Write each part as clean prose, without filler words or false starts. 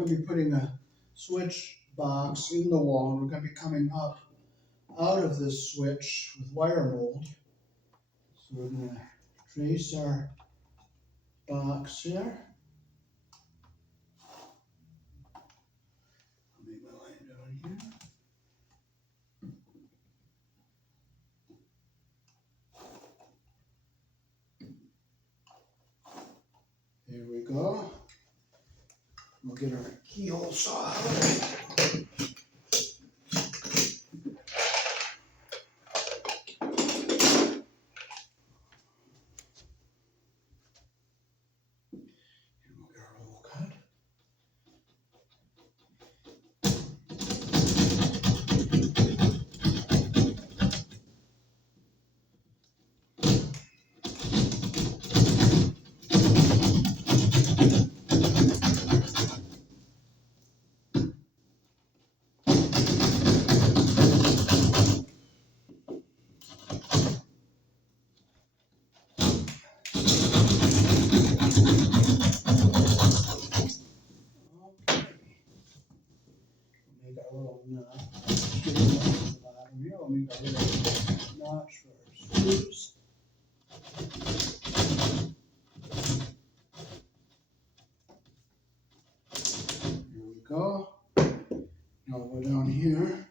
going to be putting a switch box in the wall, and we're going to be coming up out of this switch with wire mold. So we're going to trace our box here. I'll make my line down here. There we go. We'll get our keyhole saw out. Make our little nut. Get it down to the bottom here. We'll make our little notch for our screws. Here we go. Now we'll go down here.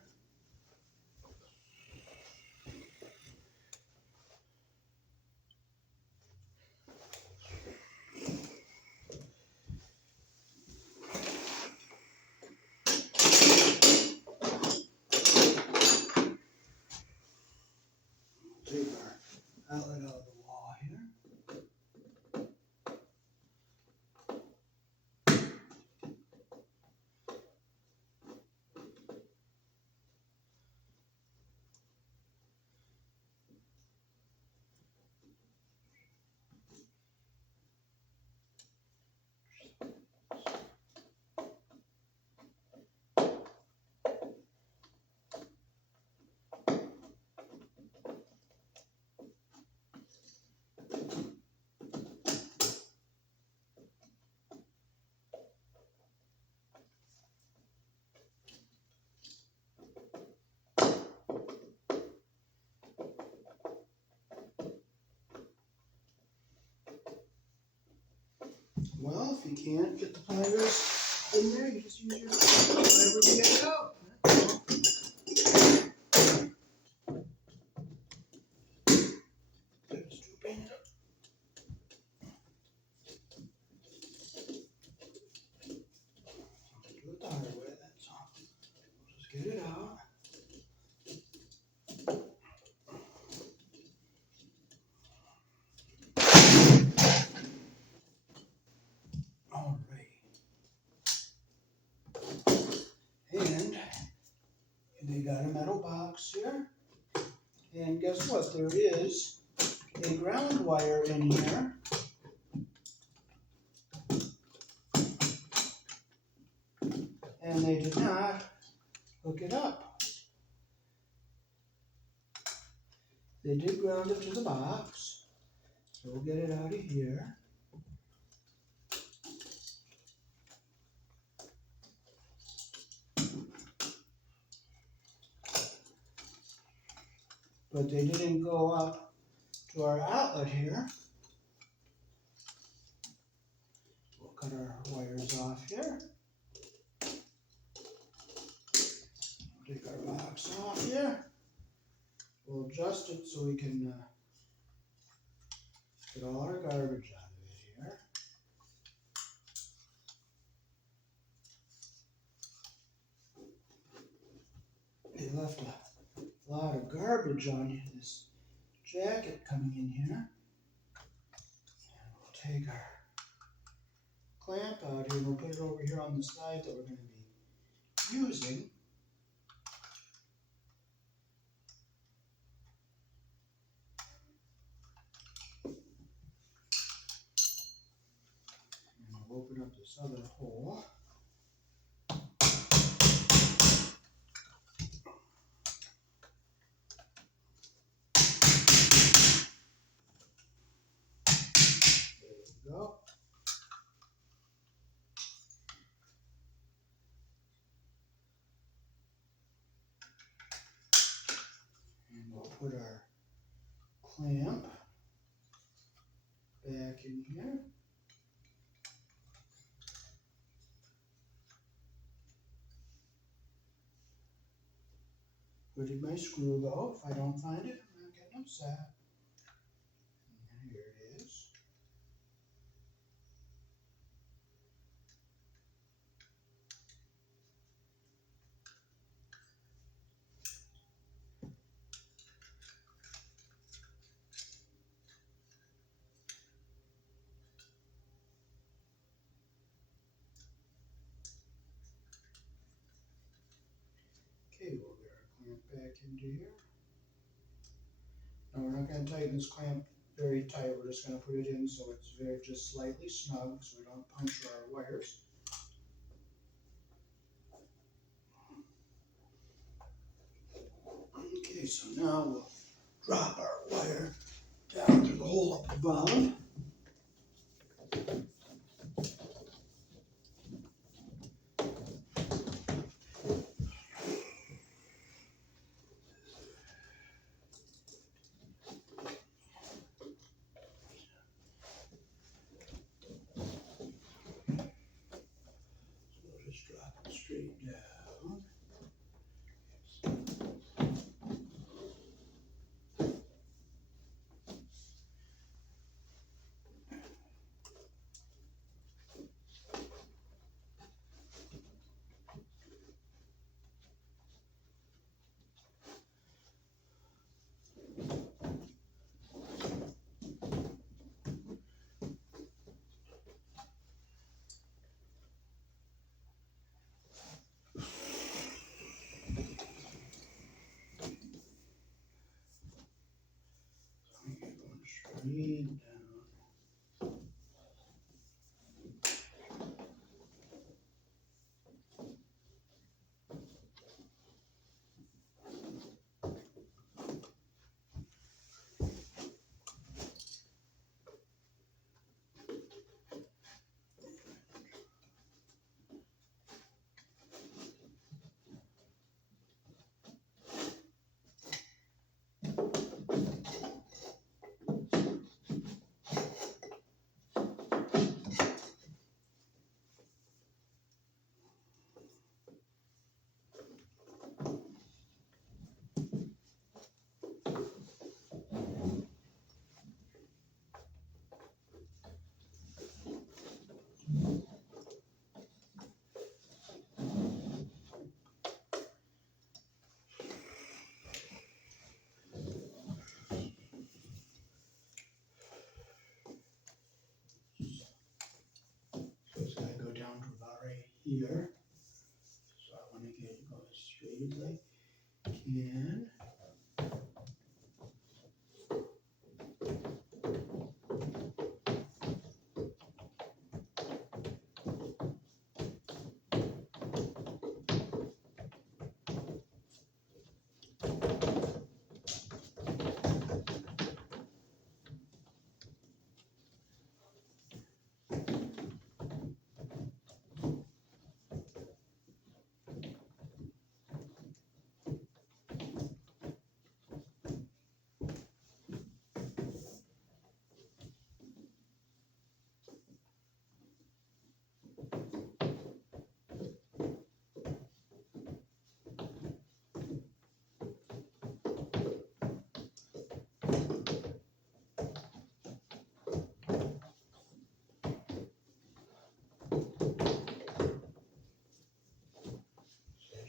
Take our outlet out of the wall here. Well, if you can't get the pliers in there, you just use your plier to get it out. Just drooping it up. Do it the hard way, that's all. We'll just get it out. And they got a metal box here. And guess what? There is a ground wire in here. And they did not hook it up. They did ground it to the box. So we'll get it out of here. But they didn't go up to our outlet here. We'll cut our wires off here. Take our box off here. We'll adjust it so we can get all our garbage out of it here. They left a lot of garbage on this jacket coming in here. And we'll take our clamp out here and we'll put it over here on the side that we're going to be using. And we'll open up this other hole. Go. put our clamp back in here. Where did my screw go? If I don't find it, I'm not getting upset. And here it is. Okay, we'll get our clamp back into here. Now we're not going to tighten this clamp very tight. We're just going to put it in so it's just slightly snug so we don't puncture our wires. Okay, so now we'll drop our wire down through the hole up above. Just drop it straight down. Going straight down. So it's got to go down to about right here. So I want to get it going as straight as I can.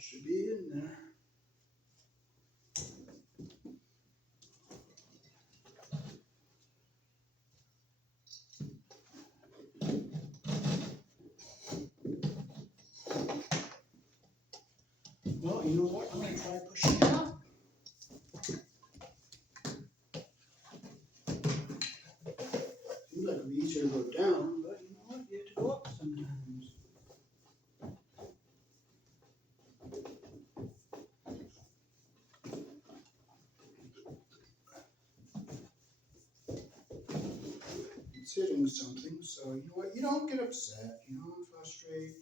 Should be in there. Well, you know what? I'm going to try pushing it up. Seems like it'd be easier to go down, but you know what? You have to go up sometimes. It's hitting something, so you know what? You don't get upset. You don't frustrate.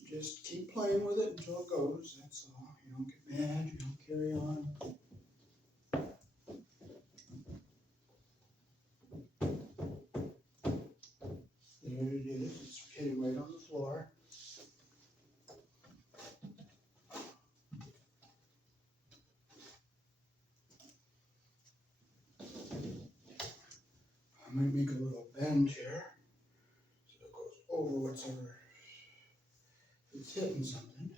You just keep playing with it until it goes. That's all. You don't get mad. You don't carry on. might make a little bend here, so it goes over whatever is hitting something.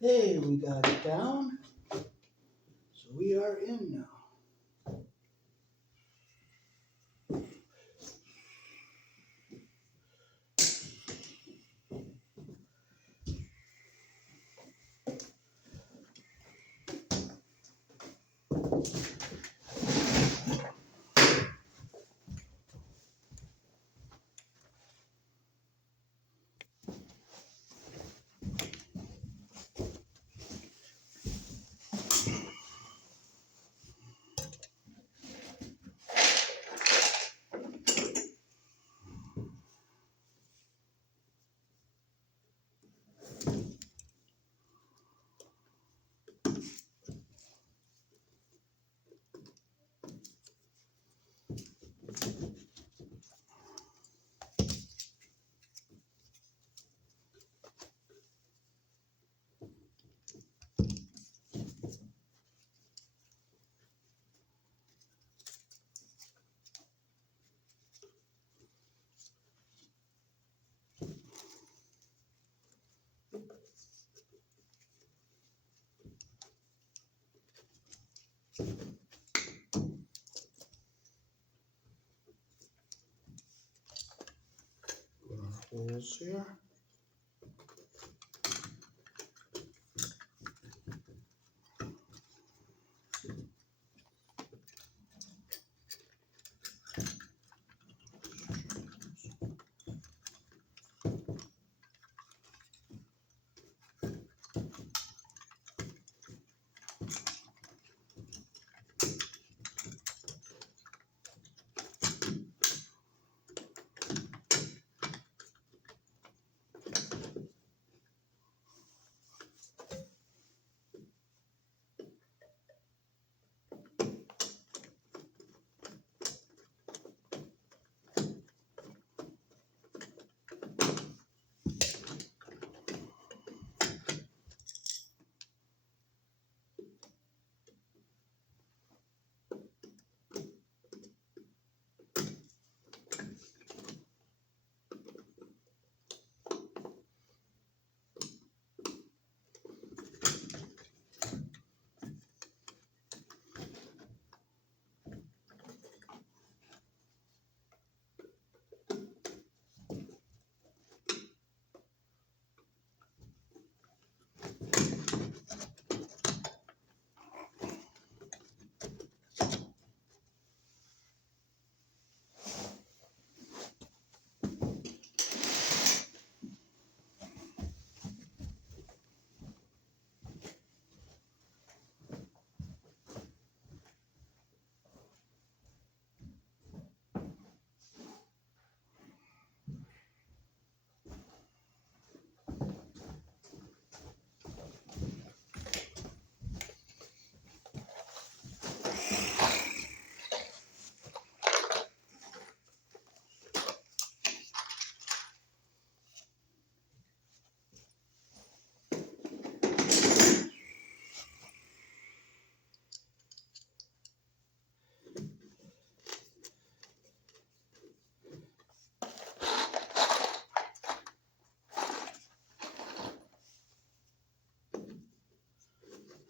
Hey, we got it down, so we are in now. Holes here.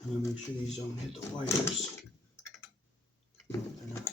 I'm gonna make sure these don't hit the wires. No, they're not.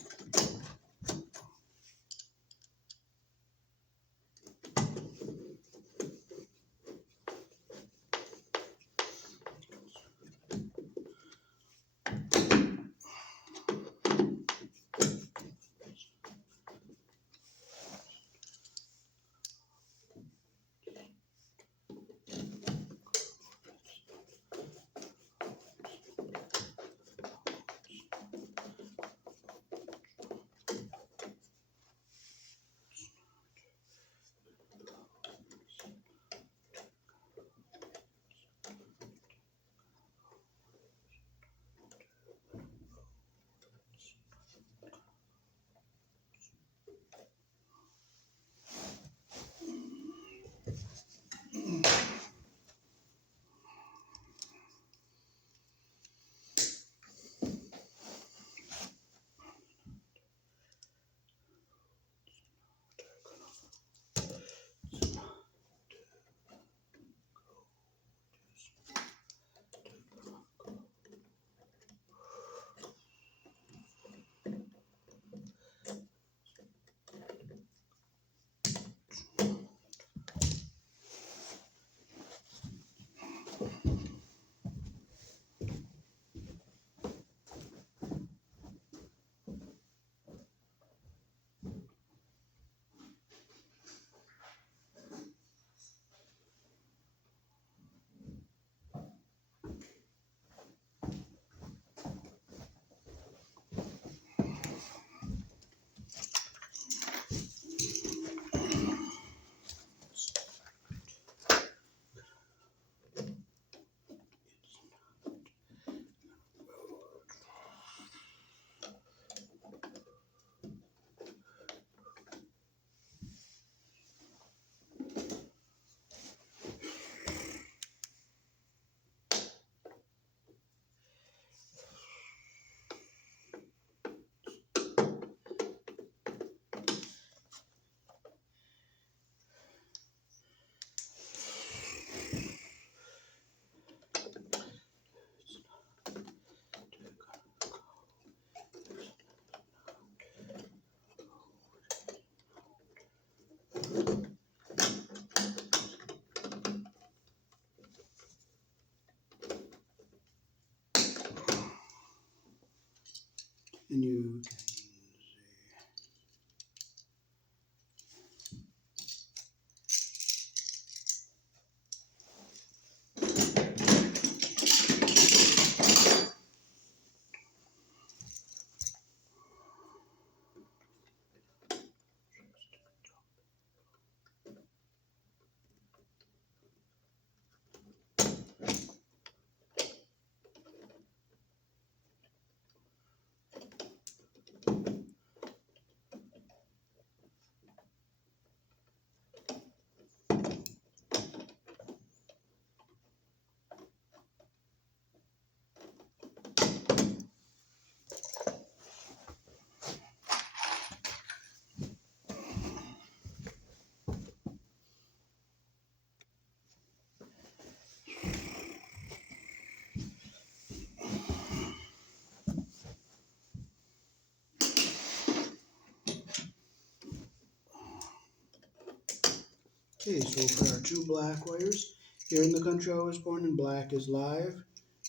Okay, so we'll put our 2 black wires. Here in the country I was born in, black is live.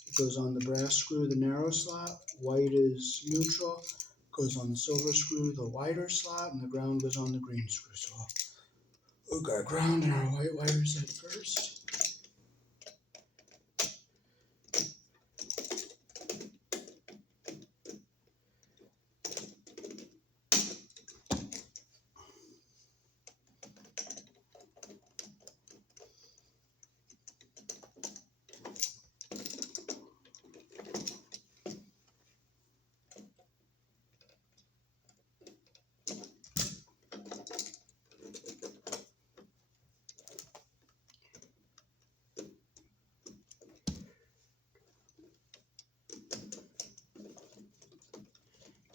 It goes on the brass screw, the narrow slot. White is neutral. Goes on the silver screw, the wider slot, and the ground goes on the green screw. So we'll hook our ground and our white wires at first.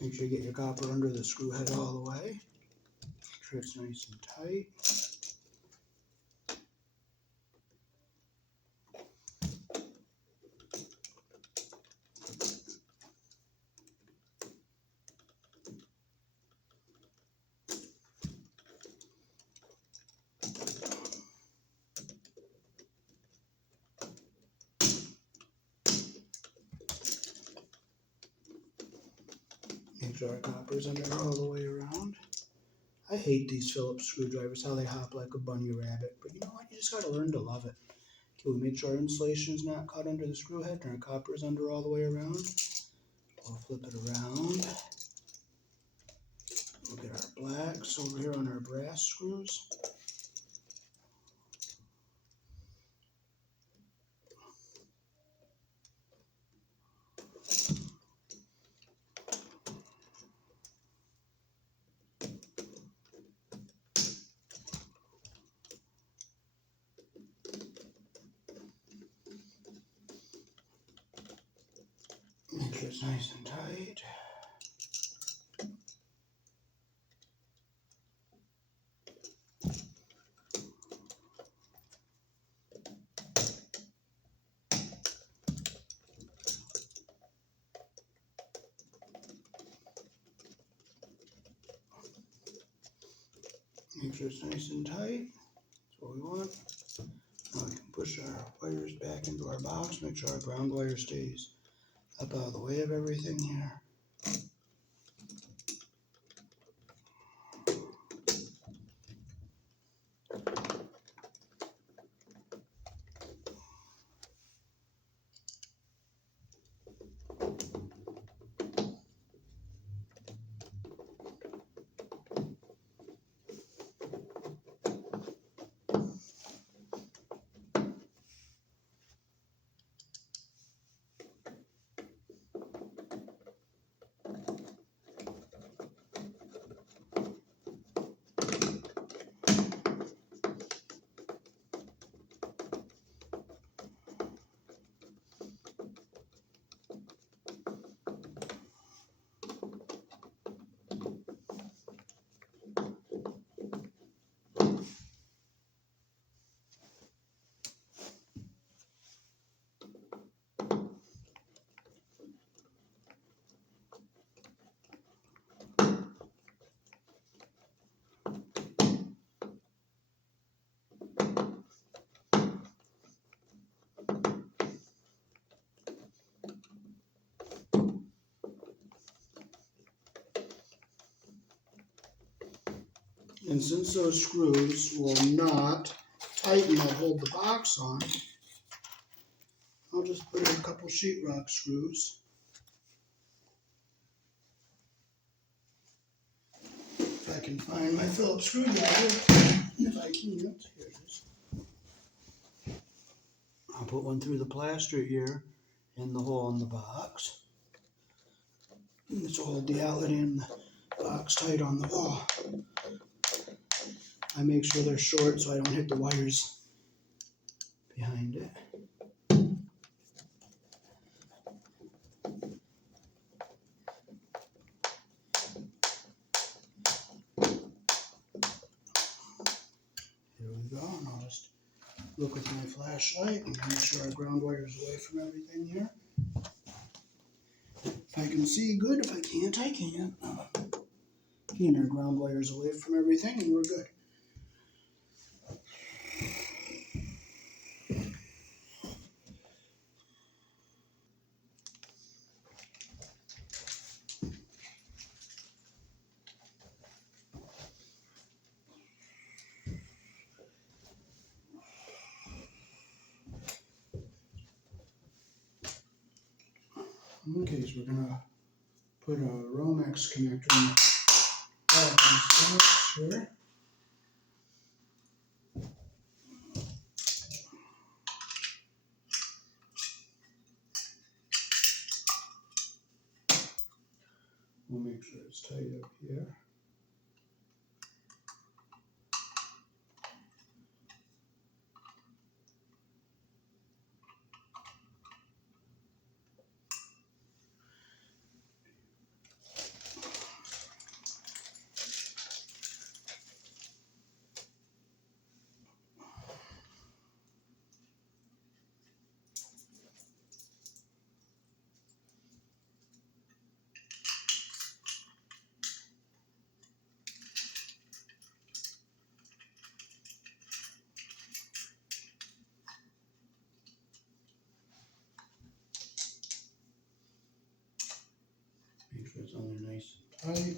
Make sure you get your copper under the screw head all the way. Make sure it's nice and tight. Make sure our copper's under all the way around. I hate these Phillips screwdrivers, how they hop like a bunny rabbit. But you know what? You just gotta learn to love it. Okay, we make sure our insulation's not caught under the screw head and our copper's under all the way around. We'll flip it around. We'll get our blacks over here on our brass screws. Make sure it's nice and tight. Make sure it's nice and tight. That's what we want. Now we can push our wires back into our box. Make sure our ground wire stays up out of the way of everything here. And since those screws will not tighten or hold the box on, I'll just put in a couple sheetrock screws. If I can find my Phillips screwdriver, and if I can't, here it is. I'll put one through the plaster here in the hole in the box. And this will hold the outlet in the box tight on the wall. I make sure they're short so I don't hit the wires behind it. Here we go, and I'll just look with my flashlight and make sure our ground wire is away from everything here. If I can see, good. If I can't, I can't. Okay, and our ground wire is away from everything and we're good. Okay, so we're gonna put a Romex connector in the back of this box here. We'll make sure it's tight up here. Make sure it's on there nice and tight.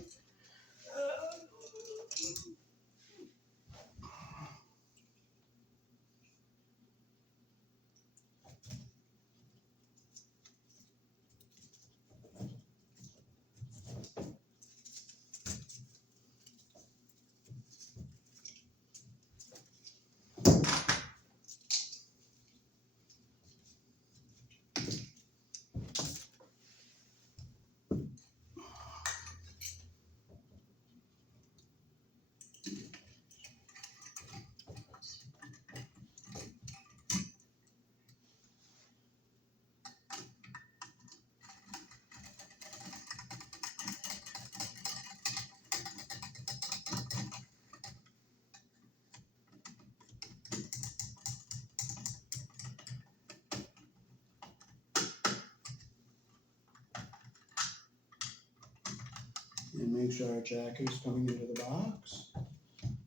And make sure our jacket is coming into the box.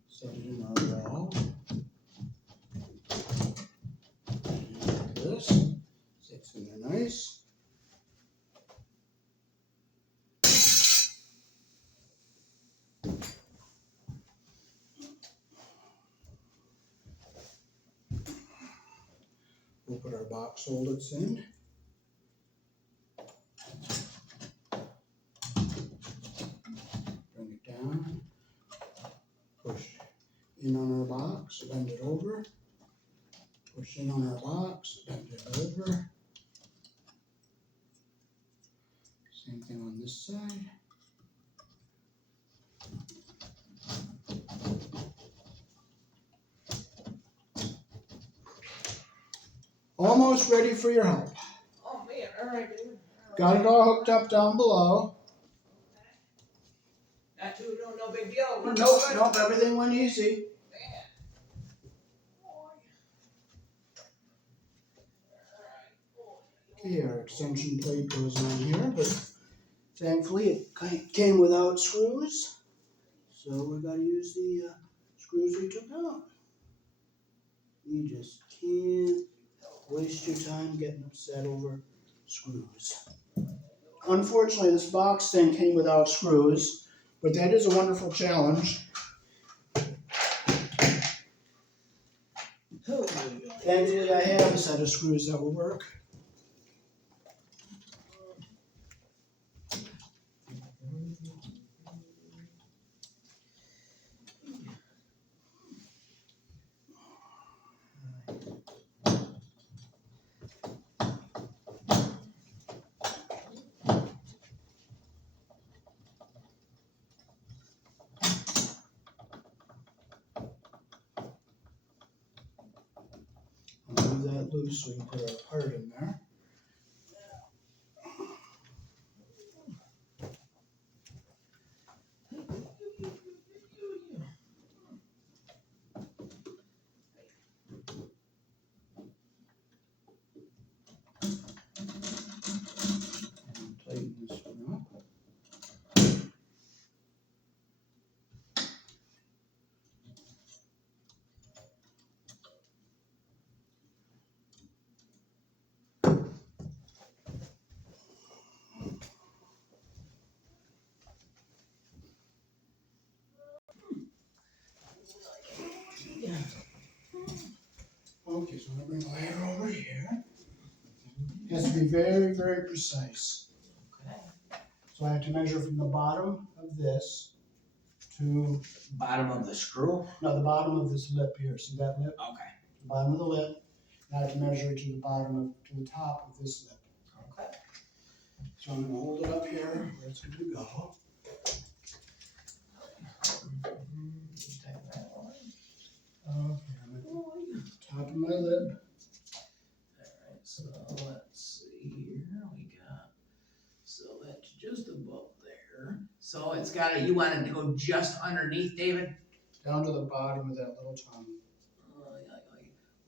Set it in our wall. Like this. Sits in there nice. We'll put our box holders in. Bring it down. Push in on our box, bend it over. Push in on our box, bend it over. Same thing on this side. Almost ready for your help. Oh man, alright dude. Got it all hooked up down below. Not too, no big deal. Nope, everything went easy. Okay, our extension plate goes on here, but thankfully it came without screws. So we gotta use the screws we took out. You just can't waste your time getting upset over screws. Unfortunately, this box thing came without screws, but that is a wonderful challenge. Thankfully, I have a set of screws that will work. I'll leave that loose so we can put our part in there. And tighten this one up. Okay, so I'm going to bring the ladder over here. It has to be very, very precise. So I have to measure from the bottom of this to, Bottom of the screw? no, the bottom of this lip here. See that lip? Okay. The bottom of the lip. And I have to measure to the to the top of this lip. Okay. So I'm gonna hold it up here where it's gonna go. Take that one. Okay, I'm at the top of my lip. Alright, so let's see here. We got, so that's just above there. So it's gotta, you want it to go just underneath, David? Down to the bottom of that little tongue.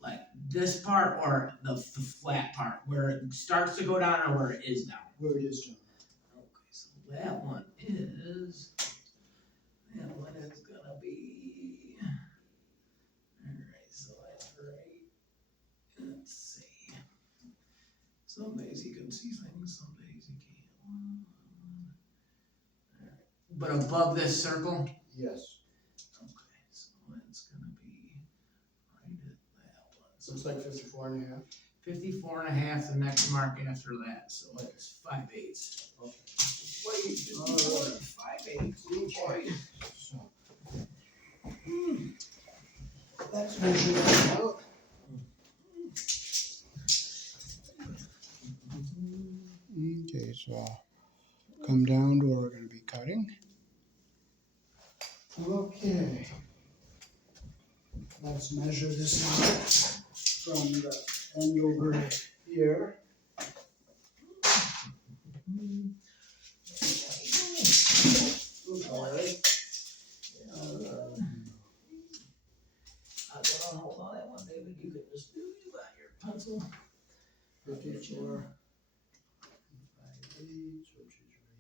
Like this part or the flat part, where it starts to go down or where it is down? Where it is down. Okay, so that one is gonna be, alright, so that's right. Let's see. Some days you can see things, some days you can't. Alright. But above this circle? Yes. Okay, so that's gonna be right at that one. So Looks like 54 and a half. 54 and a half, the next mark after that, so it's 5/8. Okay. Wait, 54 and 5/8. Boy. So. Let's measure that out. Okay, so I'll come down to where we're going to be cutting. Okay. Let's measure this out from the end over here. All right. Hold on that one, David. You can just do, you got your pencil. 54 and 5/8, which is right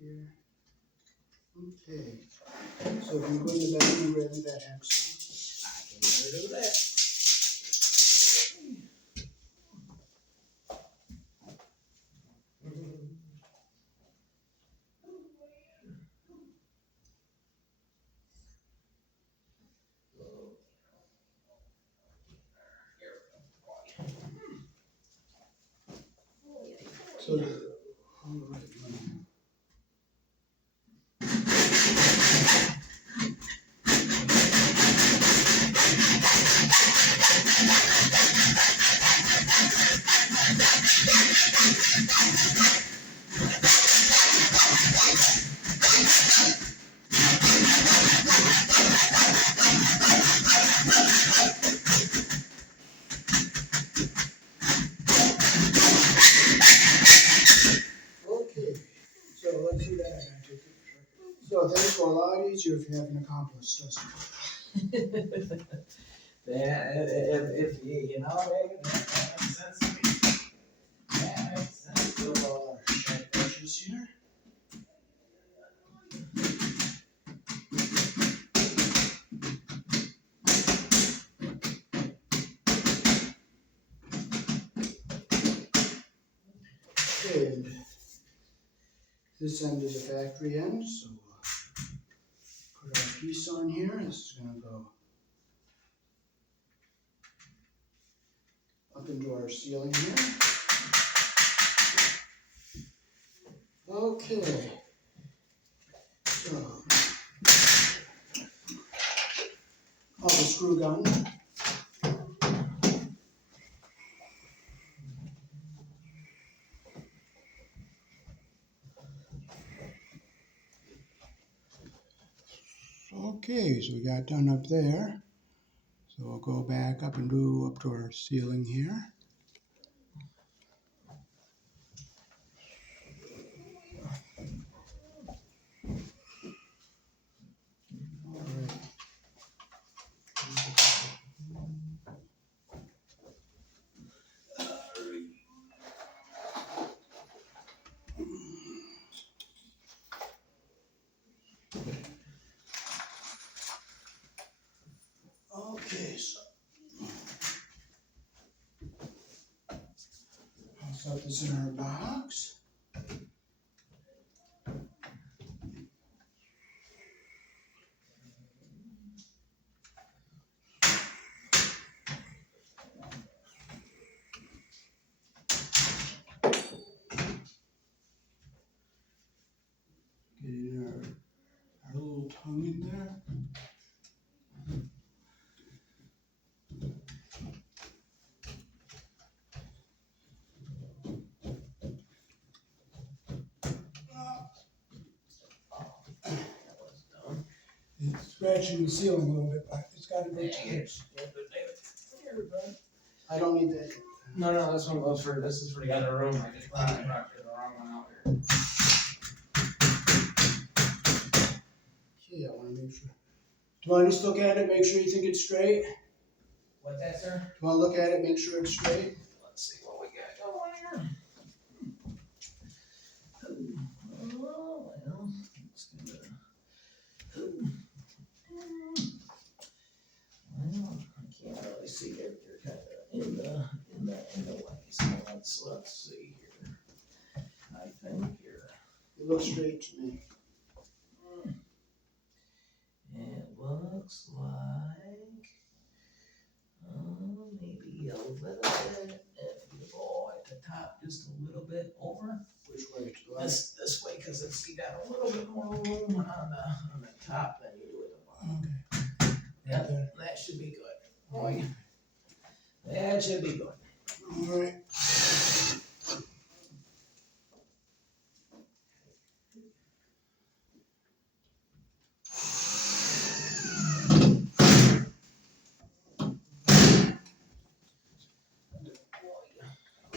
here. Okay. So if you go in the back and grab me that hacksaw. I can never do that. So, all right. Okay, so let's do that. So things go a lot easier if you have an accomplice, doesn't it? If you know, David, that makes sense to me. That makes sense. So, sharp edges here. And this end is a factory end, so put our piece on here. This is going to go up into our ceiling here. Okay. So, I'll the screw gun. Okay, so we got done up there. So we'll go back up and do up to our ceiling here. All right. Okay, so I'll set this in our box. hung in there. It's scratching the ceiling a little bit, but it's got to go change. I don't need that. No, this one goes for, this is for the other room, I just brought the wrong one out here. Okay, I want to make sure. Do you want to just look at it, make sure you think it's straight? What's that, sir? Do you want to look at it, make sure it's straight? Let's see what we got going here. Oh, well, it's gonna. Well, I can't really see it. You're kind of in the way. So let's see here. I think you're. It looks straight to me. It looks like maybe a little bit. If you go at the top just a little bit over. Which way? To the left? This way, because it's you got a little bit more room on the top than you do at the bottom. Okay. Yeah, Okay. that should be good. Boy, that should be good. All right.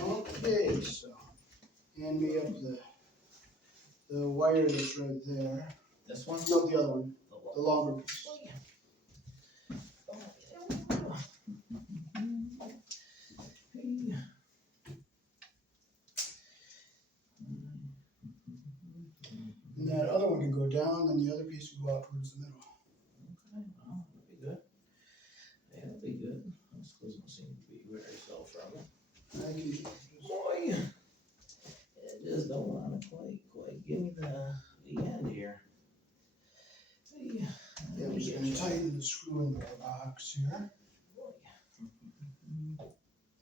Okay, so hand me up the wire that's right there. This one? No, the other one, the longer piece. And that other one can go down, then the other piece can go out towards the middle. Okay, well, that'll be good. That'll be good. This doesn't seem to be very so from it. I can just, Boy, it just don't want to quite give me the end here. yeah, I'm just going to tighten the screw in the box here.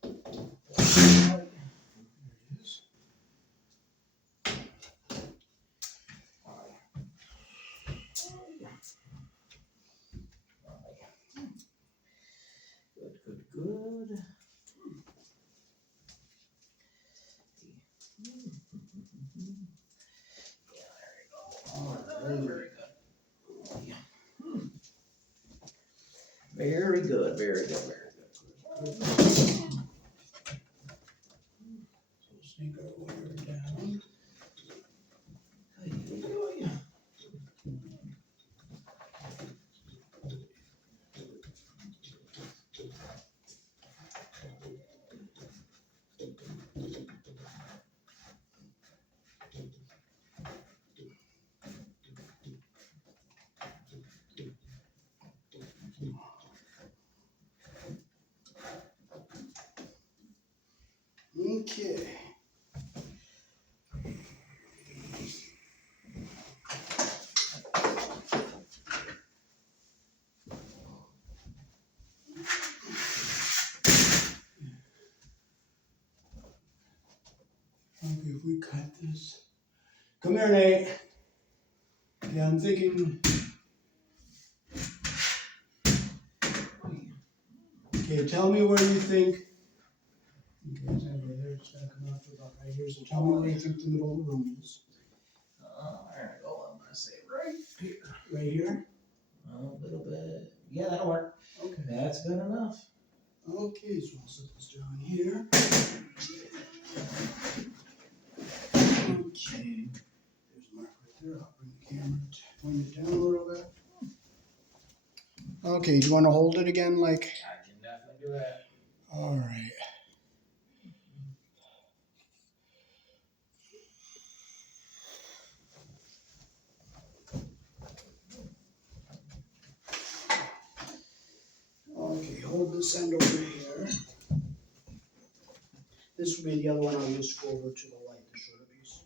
There it is. Good. Yeah, there you go. Alright. Very good. Yeah. Very good, very good, very good. So sneak our wire down. Okay. Okay, if we cut this. Come here, Nate. Yeah, I'm thinking. Okay, tell me where you think. Okay, it's over there. It's gonna come out to about right here. So tell me where you think the middle of the room is. There we go. I'm gonna say right here. Right here? A little bit. Yeah, that'll work. Okay. That's good enough. Okay, so I'll set this down here. Okay. There's a mark right there. I'll bring the camera, point it down a little bit. Okay, do you want to hold it again? Like. I can definitely do that. All right. Okay, hold this end over here. This will be the other one. I'll just go over to the light, the shorter piece.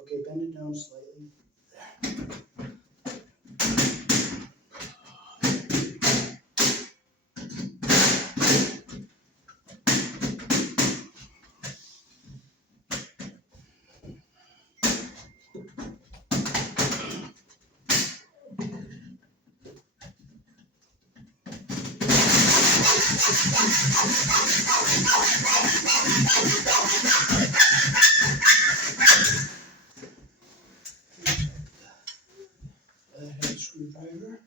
Okay, bend it down slightly. There. Flathead screwdriver.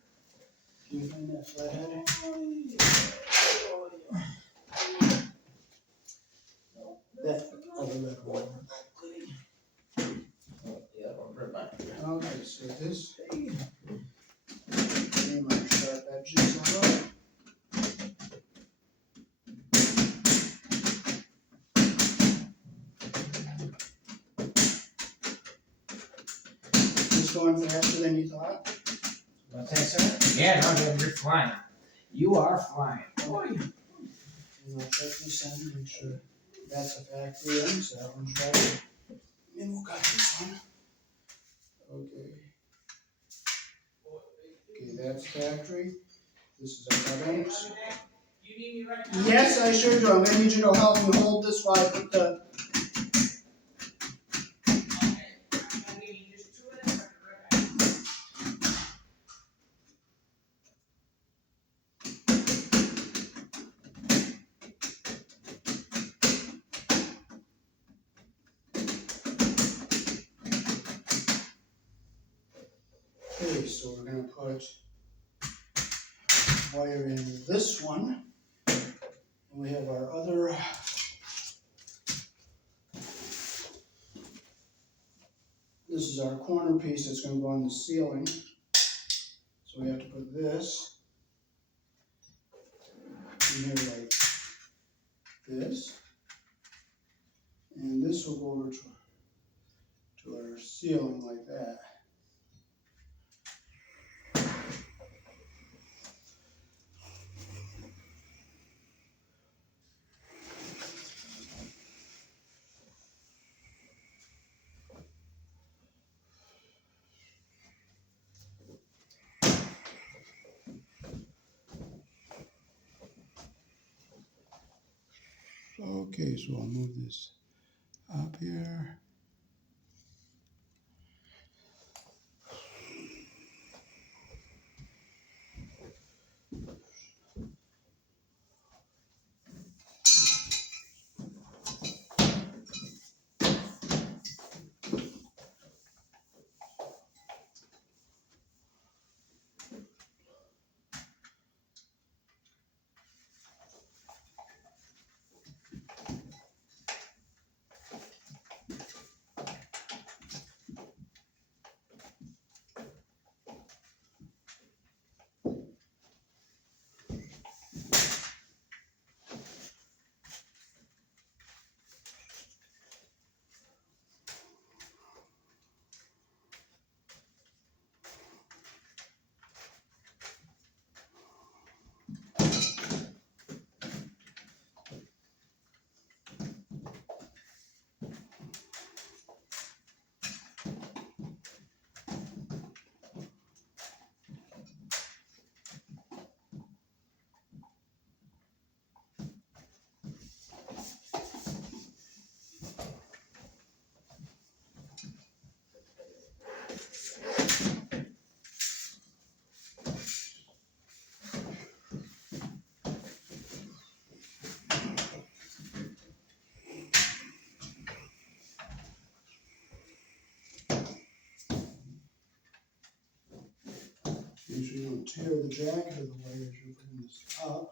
Can you find that flathead? That, oh, that one. Yeah, I'll grab mine. Okay, so this, name our sharp edges on it. Is this going faster than you thought? What's that, sir? Yeah, no, you're flying. You are flying. Boy. And I'll check this in, make sure that's a factory in, so that one's right. And we'll cut this one. Okay. Okay, that's factory. This is a cut ends. You need me right now? Yes, I sure do. I'm gonna need you to help me hold this while I put the. Okay. I need just 2 minutes. I'll be right back. Okay, so we're gonna put wire in this one. And we have our other. This is our corner piece that's gonna go on the ceiling. So we have to put this in here like this. And this will go over to our ceiling like that. Okay, so I'll move this up here. Make sure you don't tear the jacket of the wire as you're putting this up.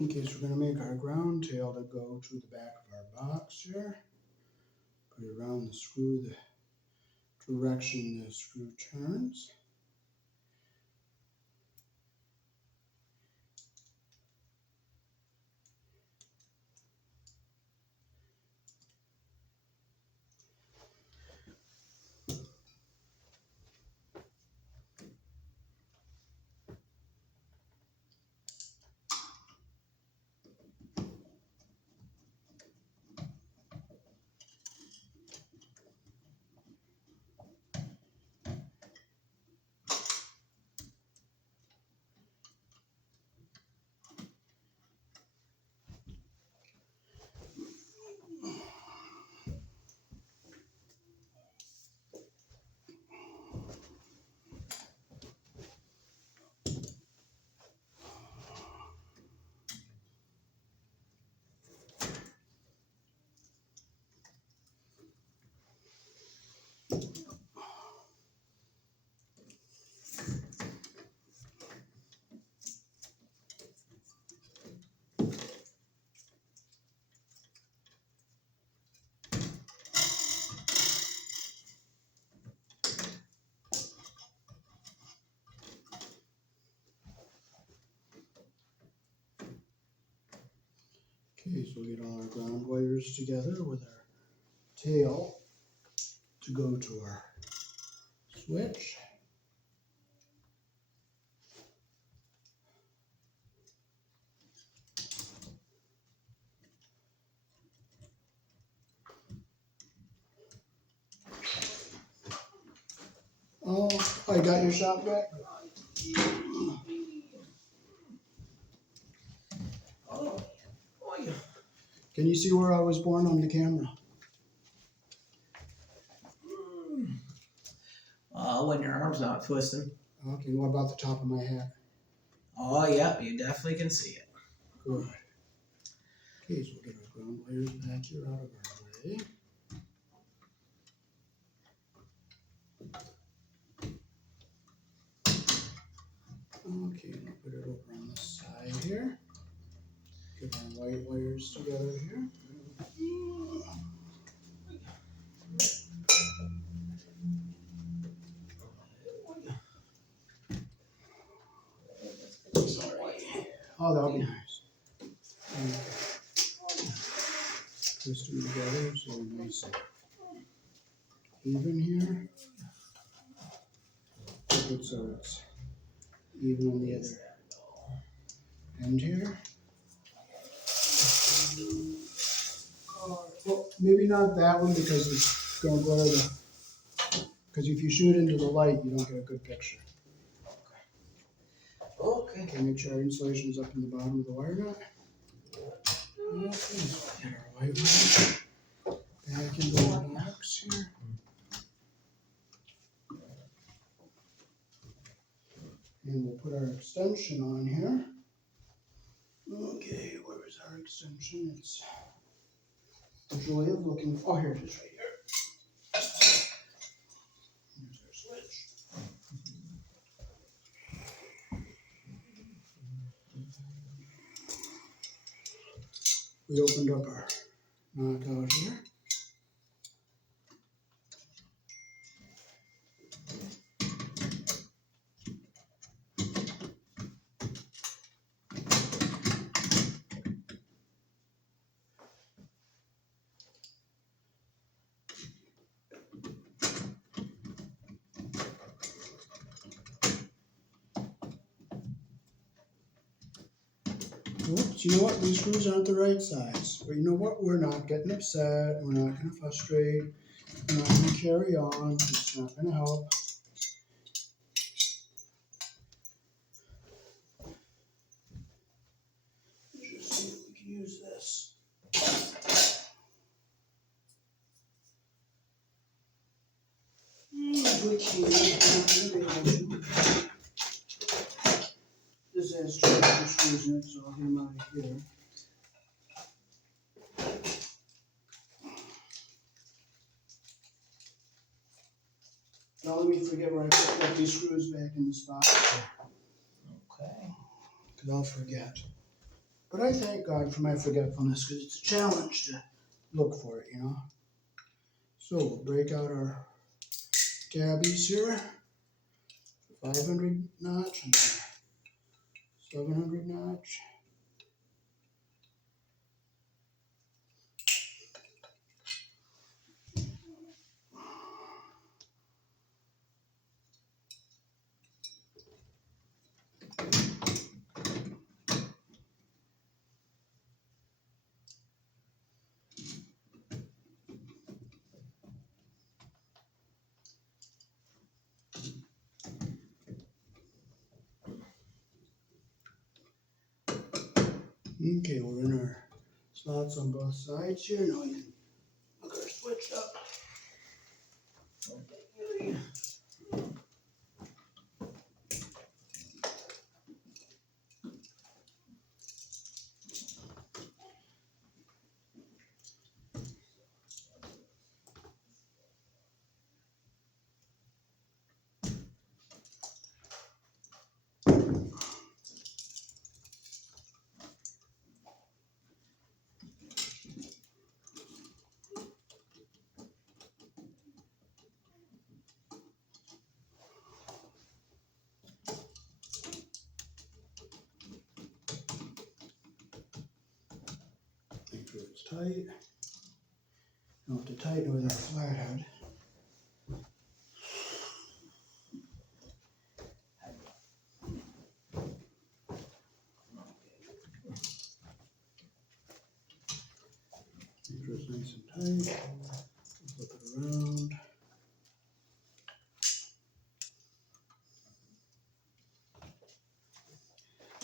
Okay, so we're gonna make our ground tail to go to the back of our box here. Put it around the screw, the direction the screw turns. Okay, so we'll get all our ground wires together with our tail to go to our switch. Oh, I got your shop back. Oh, yeah. Can you see where I was born on the camera? When your arm's not twisting. Okay, what about the top of my hat? Oh, yeah, you definitely can see it. Good. Okay, so we'll get our ground wires back here out of our way. Okay, I'll put it over on this side here. Get our white wires together here. Oh, that'll be nice. Twist them together so they're nice and even here. Flip it so it's even on the other end here. Well, maybe not that one because it's going to glare the. Because if you shoot into the light, you don't get a good picture. Okay. Okay, make sure our insulation is up in the bottom of the wire nut. Okay, so get our white wire back into the box here. And we'll put our extension on here. Okay, where is our extension? It's the joy of looking for. Oh, here it is right here. Here's our switch. We opened up our knockout here. Oops, you know what? These screws aren't the right size. But you know what? We're not getting upset. We're not going to frustrate. We're not going to carry on. It's not going to help. Let's just see if we can use this. We can. This has two screws in it, so I'll get them out of here. Now let me forget where I put these screws back in the spot. Okay. Because I'll forget. But I thank God for my forgetfulness because it's a challenge to look for it, you know. So we'll break out our tabbies here. 500 notch and 700 notch. Okay, we're in our slots on both sides here. Now we can hook our switch up. Okay. tight. I'll have to tighten with our flathead. Make sure it's nice and tight. Flip it around.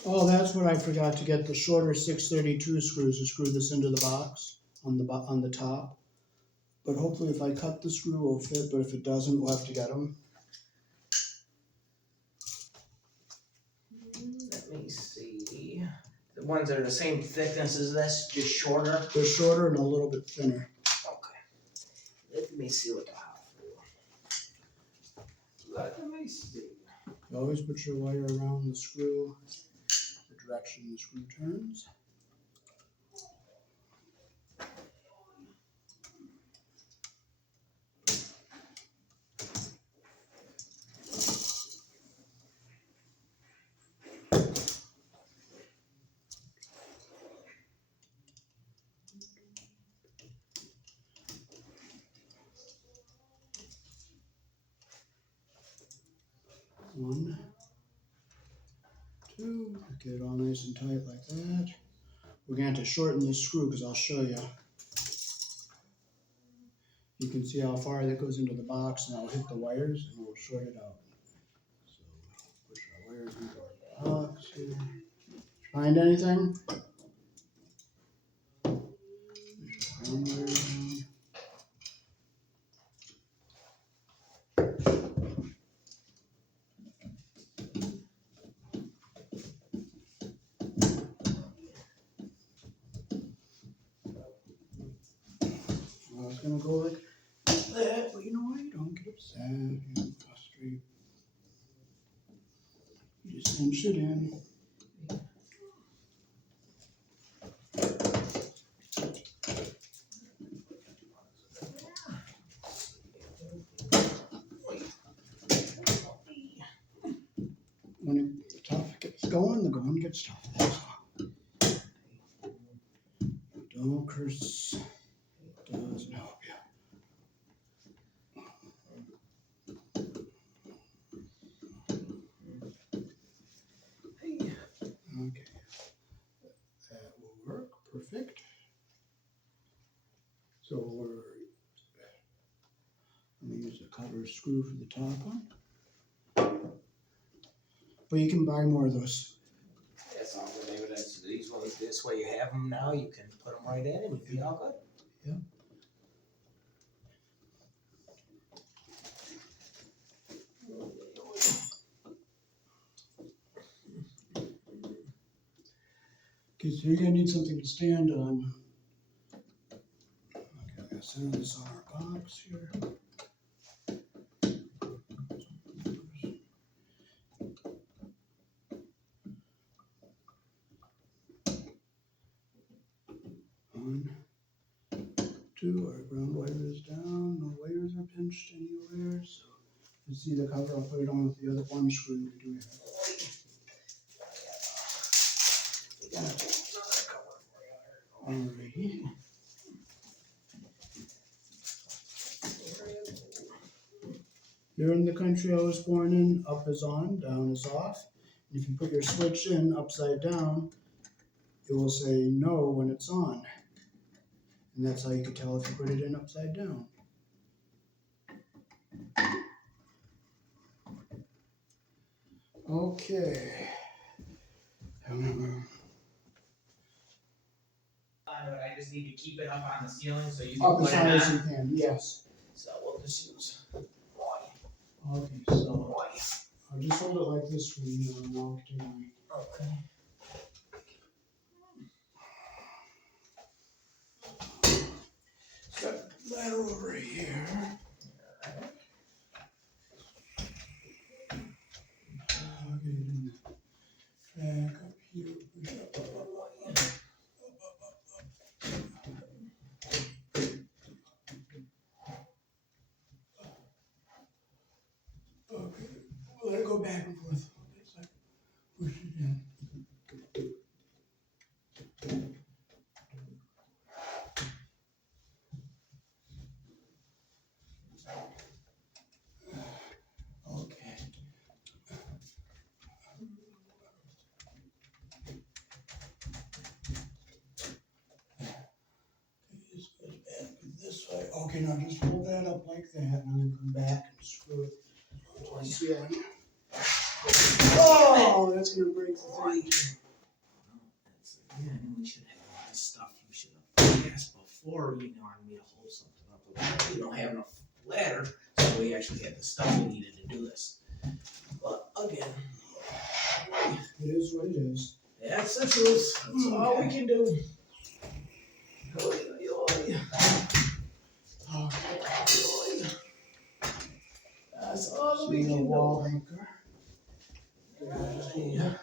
Oh, that's what I forgot to get, the shorter 632 screws to screw this into the box on the top. But hopefully if I cut the screw, it'll fit, but if it doesn't, we'll have to get them. Let me see. The ones that are the same thickness as this, just shorter. They're shorter and a little bit thinner. Okay. Let me see what the half. Let me see. You always put your wire around the screw, the direction the screw turns. One, two, get it all nice and tight like that. We're going to have to shorten this screw because I'll show you. You can see how far that goes into the box, and I'll hit the wires and we'll short it out. So push our wires into our box here. Find anything? Push our one wire down. I was gonna go like that, but you know what? You don't get upset, you don't frustrate. You just cinch it in. When the tough gets going, the going gets tough. That's all. Don't curse. It doesn't help you. Okay, that will work, perfect. So we're going to use a cover screw for the top one. But you can buy more of those. That's all good, David. That's these ones. This way you have them now. You can put them right in and you'll be all good. Yeah. Okay, so you're going to need something to stand on. Okay, I'm going to center this on our box here. One, two, our ground wire is down, no wires are pinched anywhere, so you see the cover, I'll put it on with the other one screw we do here. Alrighty. Here in the country I was born in, up is on, down is off. If you put your switch in upside down, it will say no when it's on. And that's how you can tell if you put it in upside down. Okay. I just need to keep it up on the ceiling so you can Up put as it high as on. you can, yes. So we'll just use. Okay, so I'll just hold it like this for you and I'll do my. Okay. Set that over here. I'll get it in the back up here. Push up, up, up, up. Okay, let it go back and forth. It's like push it in. Okay, now just hold that up like that, and then come back and screw it to the ceiling. Oh, that's gonna break the thing too. That's again, we should have a lot of stuff. You should have asked before you wanted me to hold something up. We don't have enough ladder, so we actually had the stuff we needed to do this. But again, It is what it is. that's the truth. That's all we can do. That's all we See the can wall do. anchor. Yeah.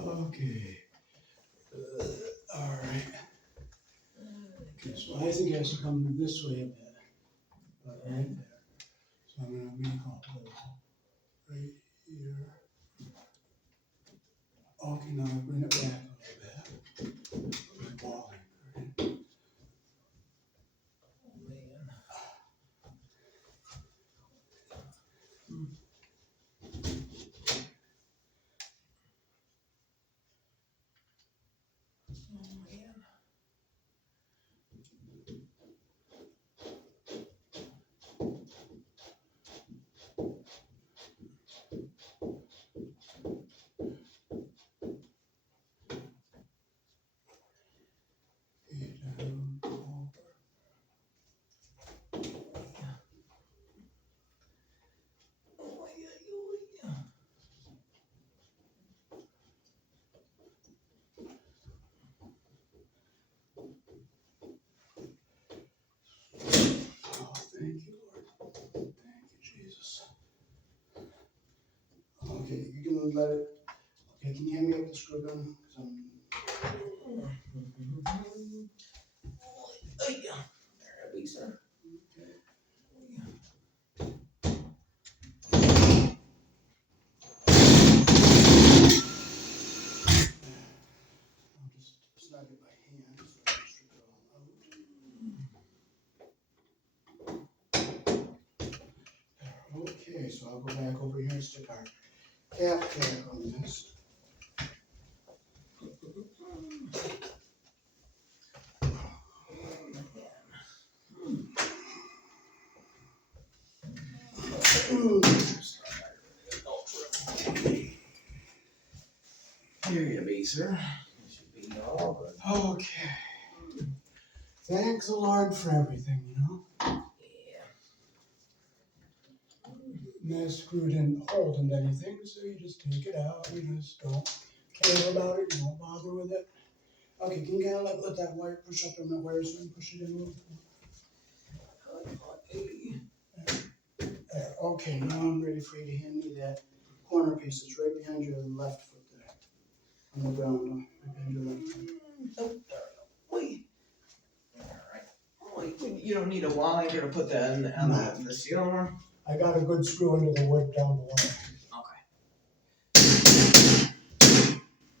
Okay. Alright. Okay, so I think it has to come this way a bit. But right there. So I'm gonna make a hole right here. Okay, now I bring it back a little bit. Put my wall anchor in. Down, over. Oh, thank you, Lord. Thank you, Jesus. Okay, you can let it. Okay, can you hand me up the screw gun? There it be, sir. Okay. I'll just snug it by hand so I can strip it all out. Okay, so I'll go back over here and stick our cap back on this. Here you be, sir. It should be all good. Okay. Thanks the Lord for everything, you know. Yeah. And that screw didn't hold into anything, so you just take it out. You just don't care about it. You don't bother with it. Okay, can you kind of like let that wire push up on that wire so you can push it in a little bit? There. Okay, now I'm ready for you to hand me that corner piece. It's right behind your left foot there. On the ground, right behind your left foot. Oh, there we go. Wait. Alright. Wait, you don't need a wall anchor to put that on the ceiling one? I got a good screw into the wood down below. Okay.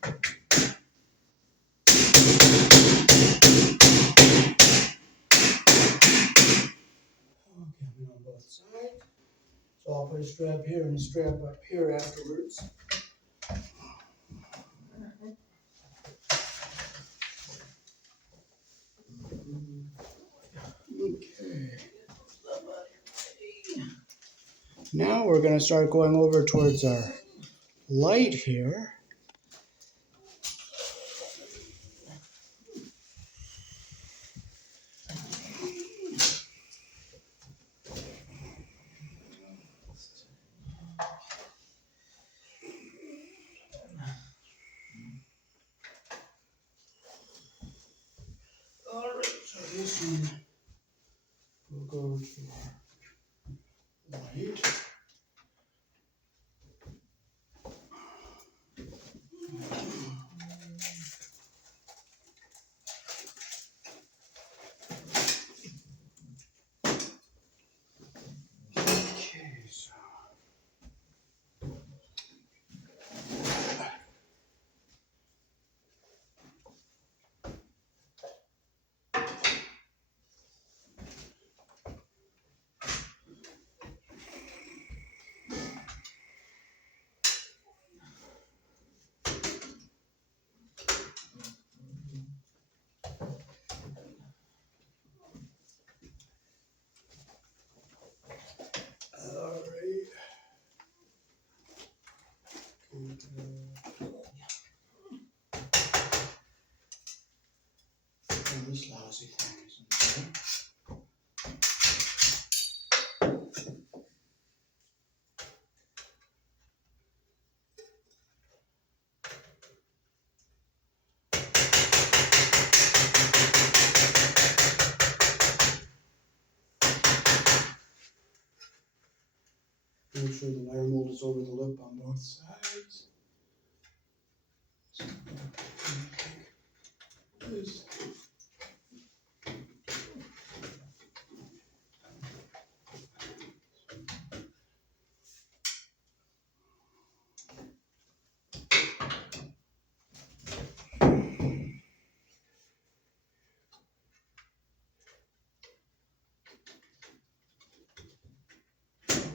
Okay, I'm on both sides. So I'll put a strap here and a strap up here afterwards. Okay. Now we're going to start going over towards our light here. Alright, so this one will go to our light. Okay, so this lousy thing isn't there. Make sure the wire mold is over the lip on both sides. So, this.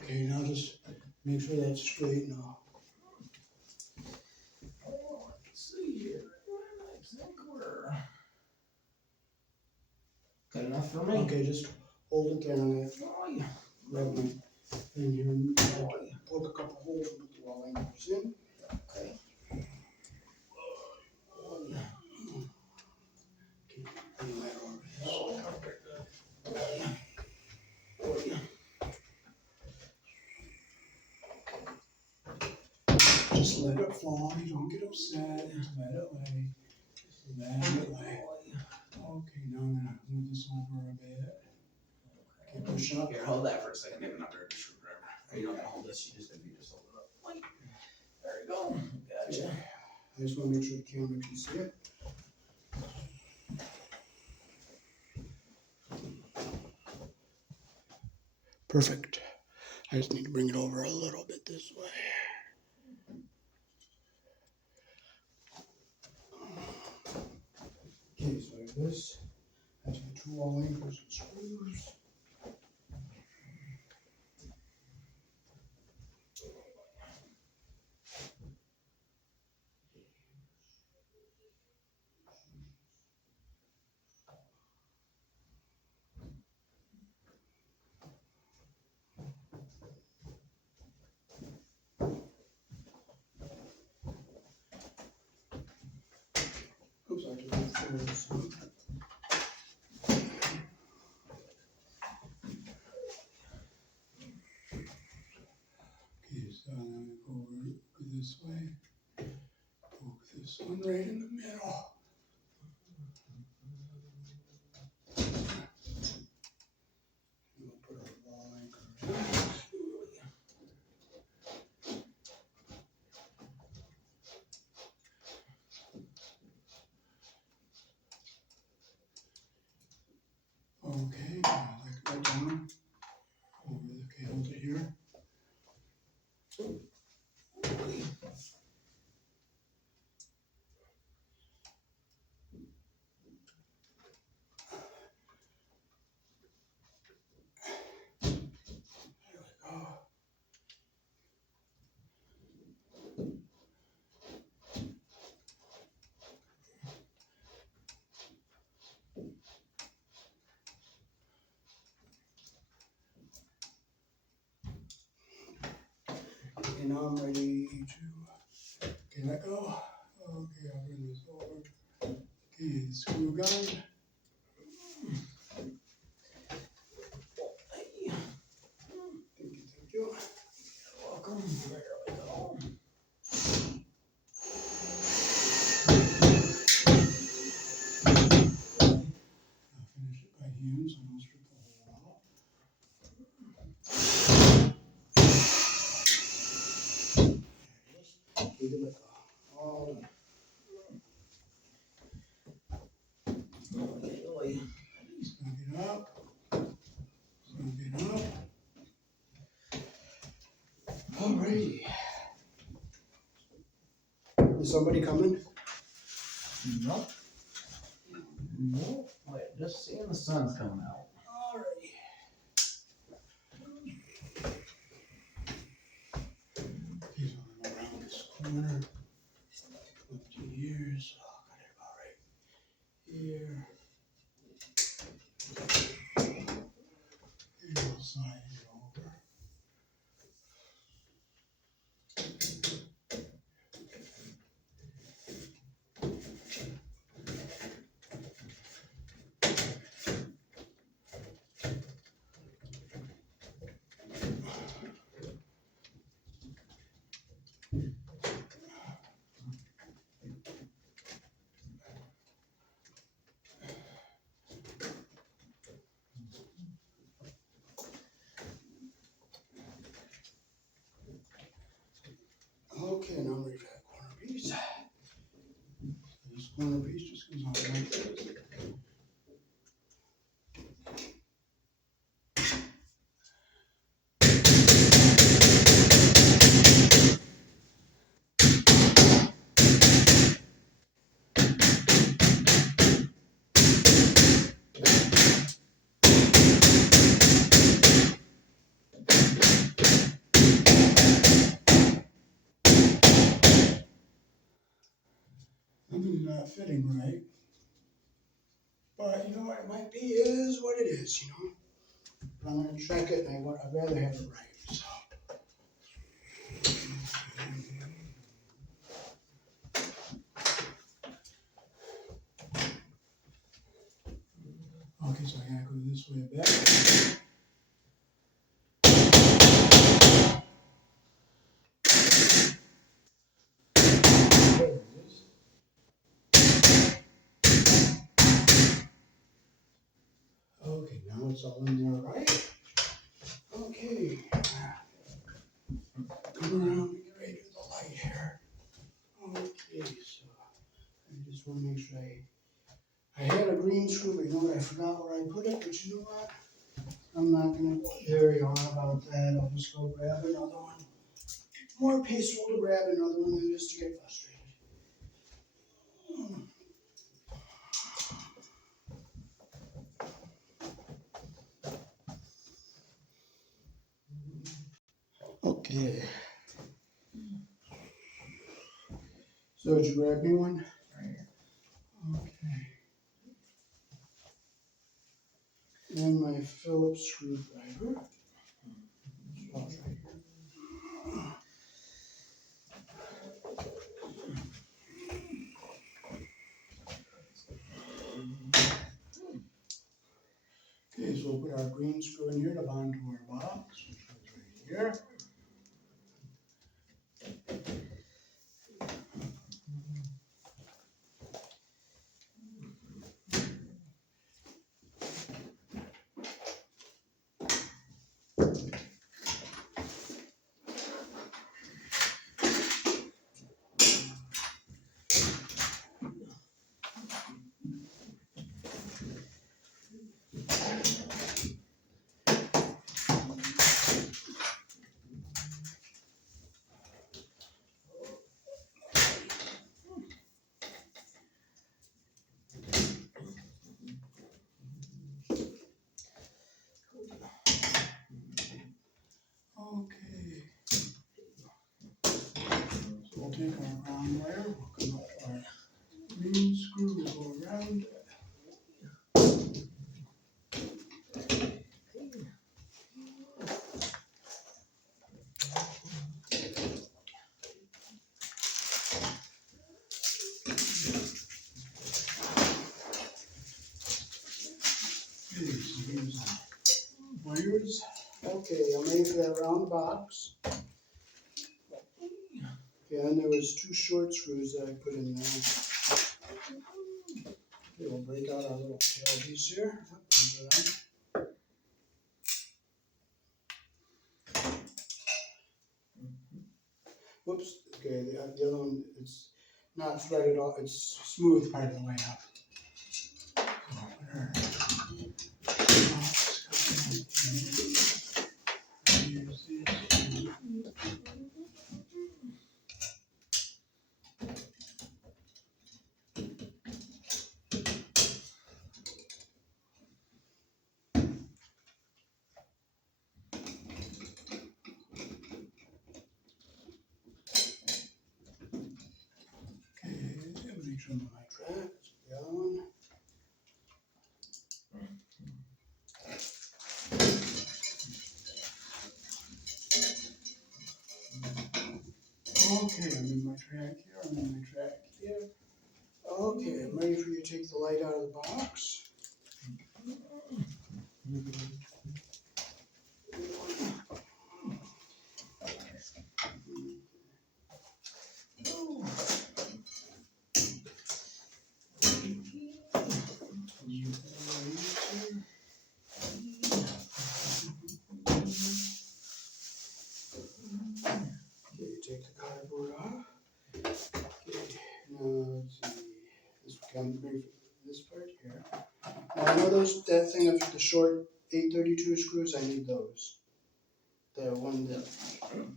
Okay, now just make sure that's straight now. Oh, let's see here. I think we're good enough for me. Okay, just hold it there and Oh, yeah. grab my thing here and poke a couple holes and put the wall anchors in. Okay. Oh, yeah. Bring that over this. Oh, yeah. Oh, yeah. Just let it fall, you don't get upset, just let it lay. Just let it lay. Okay, now I'm gonna move this over a bit. Okay, push up. Here, hold that for a second. Maybe not very good screwdriver. Are you not gonna hold this? You just hold it up. Like, there you go. Gotcha. I just wanna make sure the camera can see it. Perfect. I just need to bring it over a little bit this way. Okay, so like this. That's my two wall anchors and screws. Oops, I just went forward some. Okay, so now we go over this way. Poke this one right in the middle. We'll put our wall anchor in. Okay, now like right down over the cable to here. There we go. Okay, now I'm ready to, can I go? Okay, I'll bring this over. Okay, the screw gun. Thank you. You're welcome. There we go. I'll finish it by hand so I don't strip the hole out. There it is. Leave it all done. Snug it up. Snug it up. Alrighty. Is somebody coming? Nope. Nope. Wait, just seeing the sun's coming out. Alrighty. Okay, so I'm gonna go around this corner. Up to here, so I'll cut it about right here. And I'll slide it over. Okay, now I'm ready for that corner piece. This corner piece just goes on like this. Something's not fitting right. But you know what it might be is what it is, you know. But I'm gonna check it and I'd rather have it right. So. Okay, so I gotta go this way back. There it is. Okay, now it's all in there, right? Okay. Come around and get ready to do the light here. Okay, so I just want to make sure I had a green screw, but you know what? I forgot where I put it, but you know what? I'm not going to carry on about that. I'll just go grab another one. More peaceful to grab another one than just to get frustrated. Okay. So did you grab me one? Okay. And my Phillips screwdriver. Oh, it's right here. Okay, so we'll put our green screw in here to bond to our box, which goes right here. Okay. So we'll take our ground wire, we'll come up to our green screw, we'll go around it. Okay, so here's our wires. Okay, I'm ready for that round box. Okay, and there was 2 short screws that I put in there. Okay, we'll break out our little tail piece here. Whoops, okay, the other one, it's not threaded off, it's smooth part of the way up. Okay, let me trim my tracks, the other one. Okay, I'm in my track here, I'm in my track here. Okay, I'm ready for you to take the light out of the box. Okay, take the cardboard off. You know that thing of the short 832 screws? I need those. The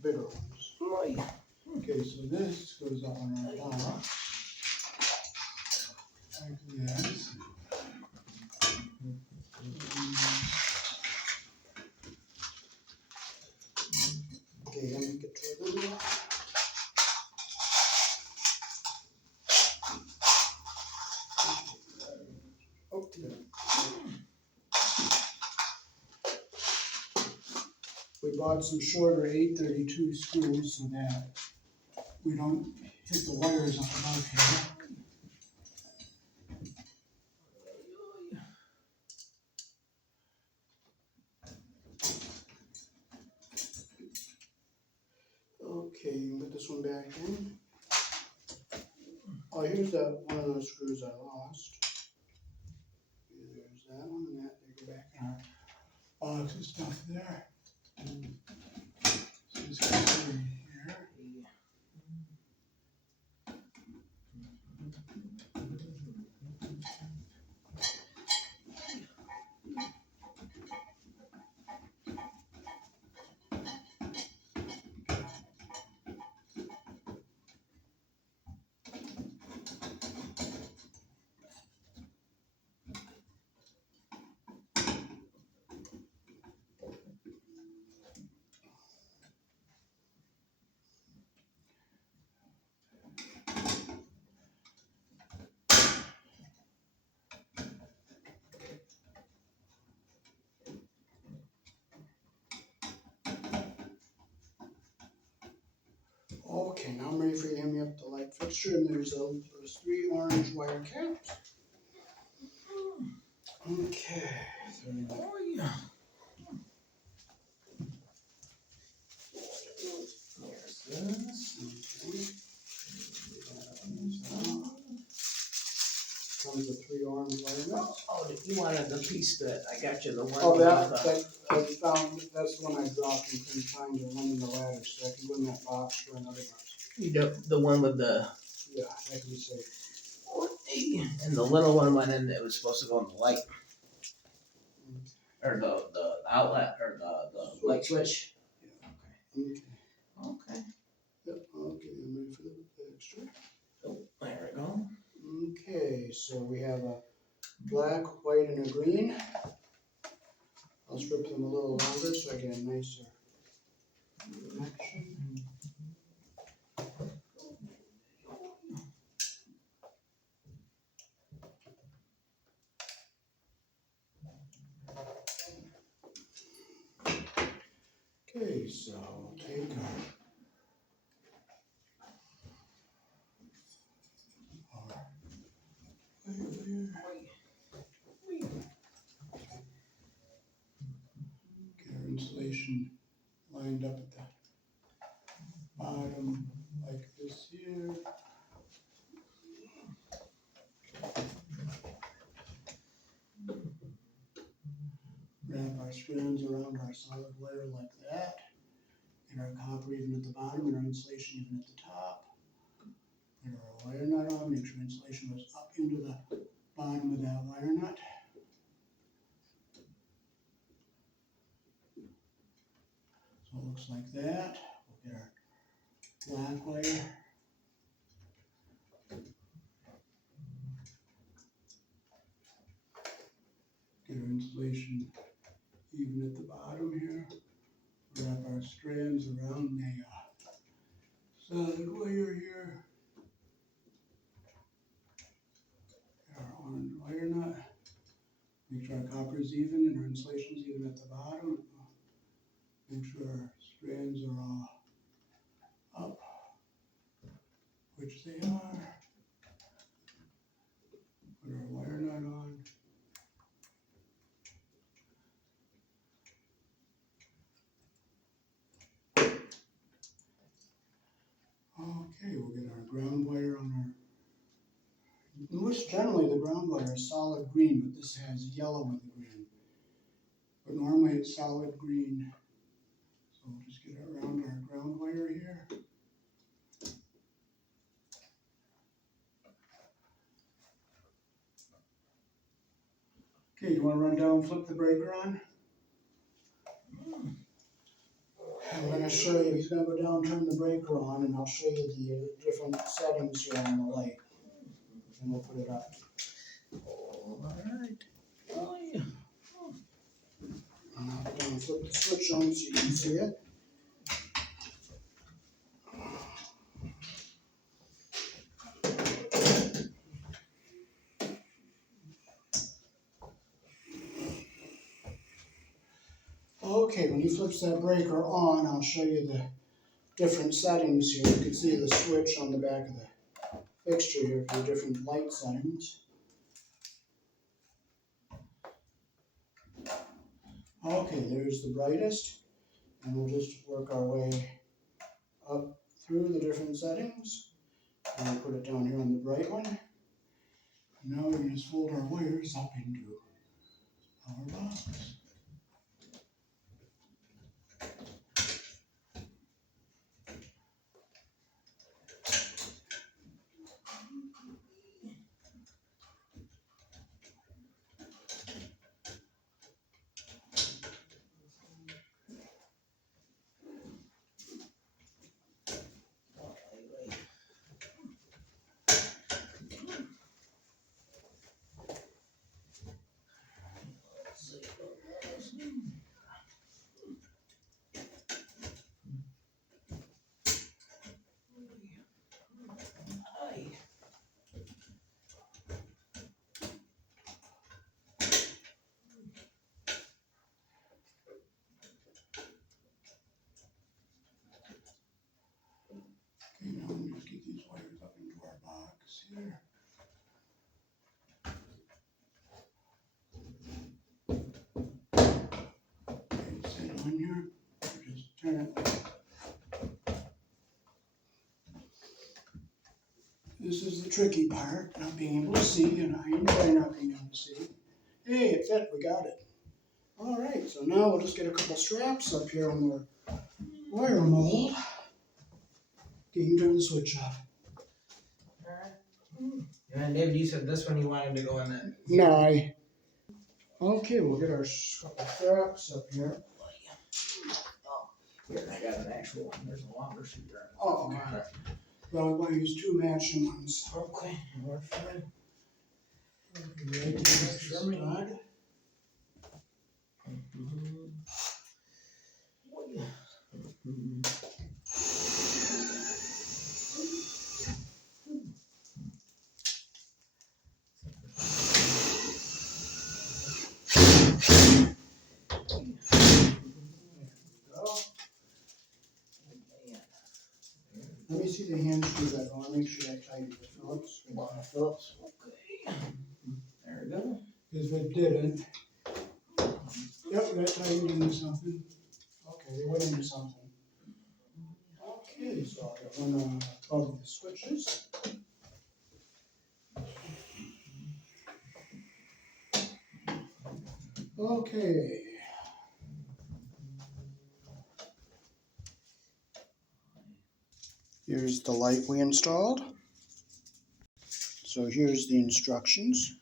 bigger ones. Oh, yeah. Okay, so this goes up on our box. Like this. Okay, let me get to a little. Okay. We bought some shorter 832 screws so that we don't hit the wires up above here. Okay, you can put this one back in. Oh, here's one of those screws I lost. There's that one and that. They go back in our box and stuff there. So this goes over here. Okay, now I'm ready for you to hand me up the light fixture, and there's those 3 orange wire caps. Okay. Oh, yeah. There's this. Comes with 3 orange wire nuts. Oh, you wanted the piece that I got you, the one. Oh, with that the- I found, that's the one I dropped and couldn't find the one in the ladder, so I can go in that box for another box. The one with the, Yeah, that can be safe. and the little one went in, it was supposed to go in the light. Or the outlet, or the light switch. Okay. Okay. Yep, okay, I'm ready for the extra. Oh, there we go. Okay, so we have a black, white, and a green. I'll strip them a little longer so I get a nicer connection. Okay, so we'll take get our insulation lined up at the bottom like this here. Wrap our strands around our solid wire like that. Get our copper even at the bottom and our insulation even at the top. Put our wire nut on, make sure insulation goes up into the bottom of that wire nut. So it looks like that. We'll get our black wire. Get our insulation even at the bottom here. Wrap our strands around the solid wire here. Get our orange wire nut. Make sure our copper is even and our insulation is even at the bottom. Make sure our strands are all up, which they are. Put our wire nut on. Okay, we'll get our ground wire on our. Most generally the ground wire is solid green, but this has yellow in the green. But normally it's solid green. So we'll just get around our ground wire here. Okay, you wanna run down and flip the breaker on? I'm gonna show you, he's gonna go down, turn the breaker on, and I'll show you the different settings here on the light. And we'll put it up. Alright. Oh, yeah. And I'll go down and flip the switch on so you can see it. Okay, when he flips that breaker on, I'll show you the different settings here. You can see the switch on the back of the fixture here for the different light settings. Okay, there's the brightest, and we'll just work our way up through the different settings. And we'll put it down here on the bright one. And now we can just fold our wires up into our box. Okay, now we'll just get these wires up into our box here. Okay, set it on here. Just turn it. This is the tricky part, not being able to see, and I enjoy not being able to see. Hey, it fit, we got it. Alright, so now we'll just get a couple straps up here on the wire mold. Okay, you can turn the switch off. And David, you said this one you wanted to go in that. No, okay, we'll get our couple straps up here. Here, I got an actual one. There's a longer screwdriver. Oh, okay. Well, we want to use two matching ones. Okay, works for me. Right to the stud. Let me see the hand screwdriver. I want to make sure I tighten it. Phillips. Phillips. Okay. There we go. Because if it didn't. Yep, that tightened into something. Okay, they went into something. Okay, so I got one above the switches. Okay. Here's the light we installed. So here's the instructions.